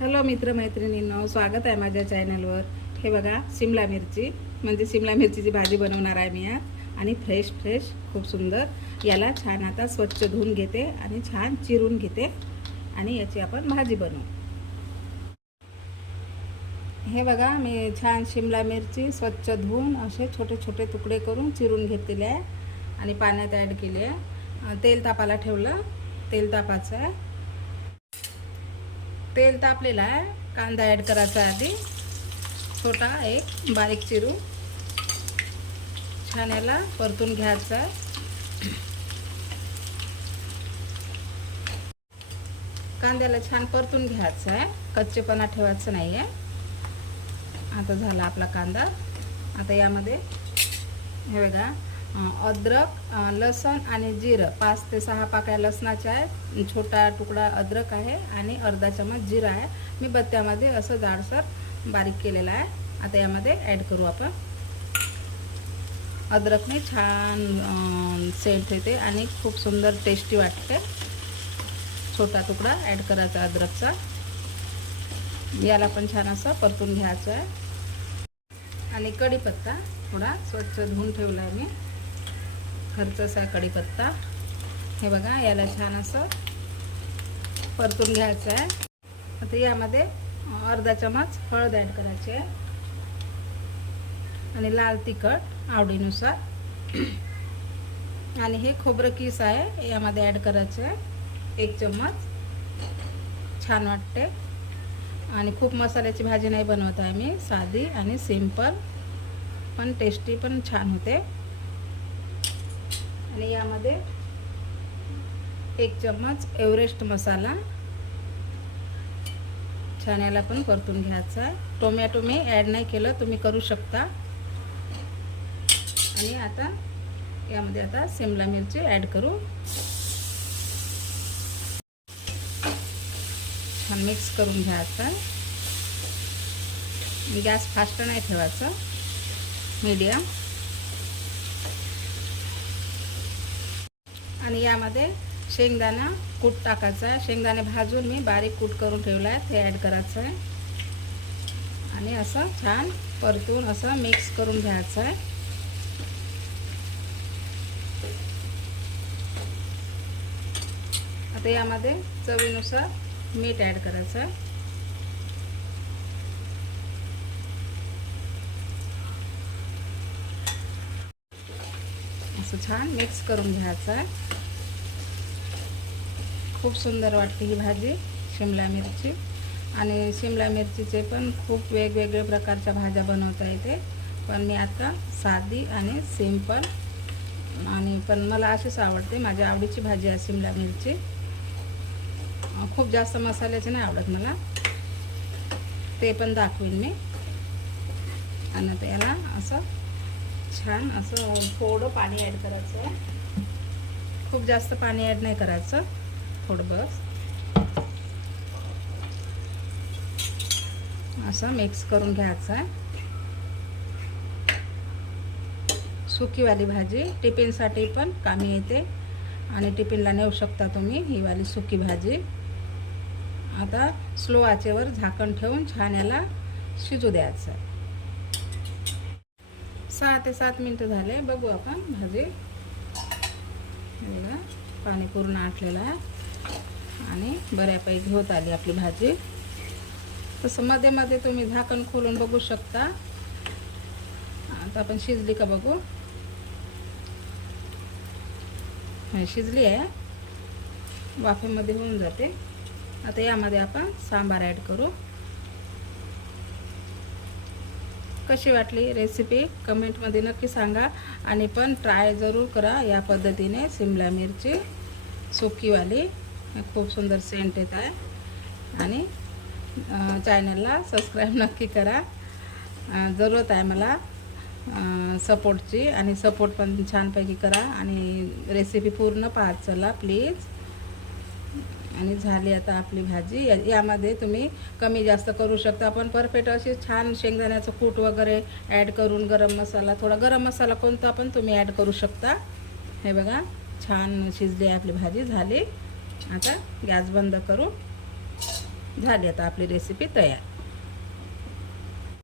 Hello मित्रमैत्रिणींनो. स्वागत आहे माझ्या चॅनलवर हे बघा शिमला मिरची. म्हणजे शिमला मिरचीची भाजी बनवणार आहे मी आज. आणि फ्रेश फ्रेश खूप सुंदर. याला छान आता स्वच्छ धुवून घेते आणि छान चिरून घेते. आणि याची आपण भाजी बनवू. हे बघा मी छान शिमला मिरची स्वच्छ धुवून असे छोटे छोटे तुकडे करून चिरून घेतलेले आहे. आणि पाण्यात ॲड केले आहे. तेल तापाला ठेवलं. तेल तापाचं आहे. तेल तापलेलं आहे. कांदा ॲड करायचा आधी. छोटा एक बारीक चिरू छान याला परतून घ्यायचा आहे. कांद्याला छान परतून घ्यायचं आहे. कच्चेपणा ठेवायचं नाही आहे आता झाला आपला कांदा. आता यामध्ये हे बघा अद्रक लसूण लसण आणि जिरं. पाच ते सहा पाकळ्या लसणाच्या आहेत. छोटा तुकडा अद्रक आहे आणि अर्धा चमच जिरा आहे. मी बत्त्यामध्ये असं जाडसर बारीक केलेलं आहे. आता यामध्ये ॲड करू आपण. अद्रकने छान सेंट येते आणि खूप सुंदर टेस्टी वाटते. छोटा तुकडा ॲड करायचा अद्रकचा. याला पण छान असं परतून घ्यायचं आहे. आणि कढीपत्ता थोडा स्वच्छ धुवून ठेवला आहे मी. खर्चच कढीपत्ता हे बघा याला छान असं परतून घ्यायचं आहे. आता यामध्ये अर्धा चमच हळद ॲड करायची आहे. आणि लाल तिखट आवडीनुसार. आणि हे खोबरं किस आहे यामध्ये ॲड करायचं आहे. एक चम्मच छान वाटते. आणि खूप मसाल्याची भाजी नाही बनवत आहे मी साधी आणि सिंपल पण टेस्टी पण छान होते. आणि यामध्ये एक चम्मच एव्हरेस्ट मसाला. छान याला पण परतून घ्यायचा. आहे टोमॅटो मी ॲड नाही केलं तुम्ही करू शकता. आणि आता यामध्ये आता शिमला मिरची ॲड करू. छान मिक्स करून घ्यायचा. गॅस फास्ट नाही ठेवायचा. मीडियम. आणि यामध्ये शेंगदाणा कूट टाकायचा आहे. शेंगदाणे भाजून मी बारीक कूट करून ठेवला आहे ते ॲड करायचं आहे. आणि असं छान परतून असं मिक्स करून घ्यायचं आहे. आता यामध्ये चवीनुसार मीठ ॲड करायचं आहे. असं छान मिक्स करून घ्यायचं आहे. खूप सुंदर वाटते ही भाजी शिमला मिरची. आणि शिमला मिरचीचे पण खूप वेगवेगळ्या प्रकारच्या भाज्या बनवता येते. पण मी आता साधी आणि सिंपल आणि पण मला अशीच आवडते. माझ्या आवडीची भाजी आहे शिमला मिरची. खूप जास्त मसाल्याचे नाही आवडत मला. ते पण दाखवीन मी. आणि त्याला याला असं छान. असं थोडं पाणी ॲड करायचं आहे खूप जास्त पाणी ॲड नाही करायचं. थोडं बस. असं मिक्स करून घ्यायचं आहे सुकीवाली भाजी टिफिनसाठी पण कामी येते. आणि टिफिनला नेऊ शकता तुम्ही ही वाली सुकी भाजी. आता स्लो आचेवर झाकण ठेवून छान याला शिजू द्यायचं सहा ते सात मिनटं झाले. बघू आपण भाजी. बघा पाणी पूर्ण आटलेलं आहे. आणि बऱ्यापैकी होत आली आपली भाजी. तसं मध्ये मध्ये तुम्ही झाकण खोलून बघू शकता. आता आपण शिजली का बघू? शिजली आहे. वाफेमध्ये होऊन जाते. आता यामध्ये आपण सांबार ॲड करू. कशी वाटली रेसिपी कमेंटमध्ये नक्की सांगा. आणि पण ट्राय जरूर करा या पद्धतीने शिमला मिरची सुकीवाली. खूप सुंदर सेंट येत आहे. आणि चॅनलला सबस्क्राईब नक्की करा. जरूरत आहे मला सपोर्टची आणि सपोर्ट पण छानपैकी करा. आणि रेसिपी पूर्ण पाहत चला प्लीज आणि झाली आता आपली भाजी. या यामध्ये तुम्ही कमी जास्त करू शकता. आपण परफेक्ट अशी छान शेंगदाण्याचं कूट वगैरे ॲड करून गरम मसाला थोडा गरम मसाला कोणता पण तुम्ही ॲड करू शकता. हे बघा छान शिजली आहे आपली भाजी. झाली. आता गॅस बंद करू. झाली आता आपली रेसिपी तयार.